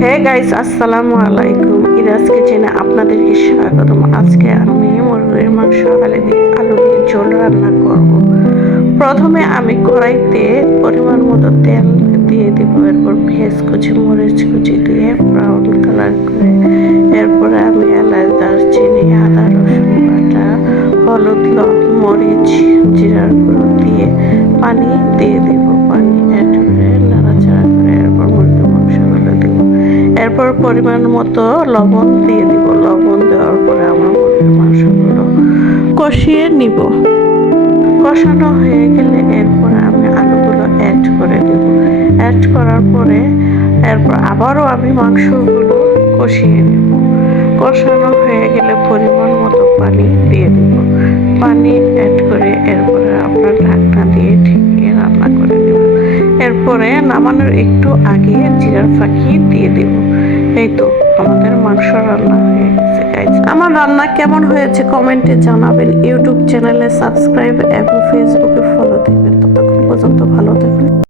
Hey guys, আসসালামু আলাইকুম। ইরাজ কিচেনে আপনাদেরকে স্বাগতম। আজকে আমি মুরগির মাংস আলু দিয়ে ঝোল রান্না করব। প্রথমে আমি কড়াইতে পরিমাণ মতো তেল দিয়ে দিব, এরপর পেঁয়াজ কুচি মরিচ কুচি দিয়ে ব্রাউন কালার করে এরপরে আমি এলাচ দারচিনি আদা রসুন বাটা হলুদ মরিচ জিরার গুঁড়ো দিয়ে পানি দিয়ে দিব। পানি অ্যাড করে নাড়াচাড়া করে এরপর মুরগির মাংসগুলো দিব। এরপর পরিমাণ মতো লবণ দিয়ে দিব। লবণ দেওয়ার পরে আমরা মুরগির মাংসগুলো কষিয়ে নিব। কষানো হয়ে গেলে এরপরে আমি আলুগুলো অ্যাড করে দেব। অ্যাড করার পরে এরপর আবারও আমি মাংসগুলো কষিয়ে নেব। কষানো হয়ে গেলে পরিমাণ মতো পানি দিয়ে দেব। পানি অ্যাড করে এরপরে আপনার ঢাকনা দিয়ে ঢেকে রান্না করে দেব। এরপরে নামানোর একটু আগে জিরার ফাঁকি দিয়ে দেব। এই তো আমাদের মাংস রান্না হয়ে গেছে গাইস। আমার রান্না কেমন হয়েছে কমেন্টে জানাবেন। ইউটিউব চ্যানেলে সাবস্ক্রাইব এবং ফেসবুকে ফলো দিবেন। ততক্ষণ পর্যন্ত ভালো থাকুন।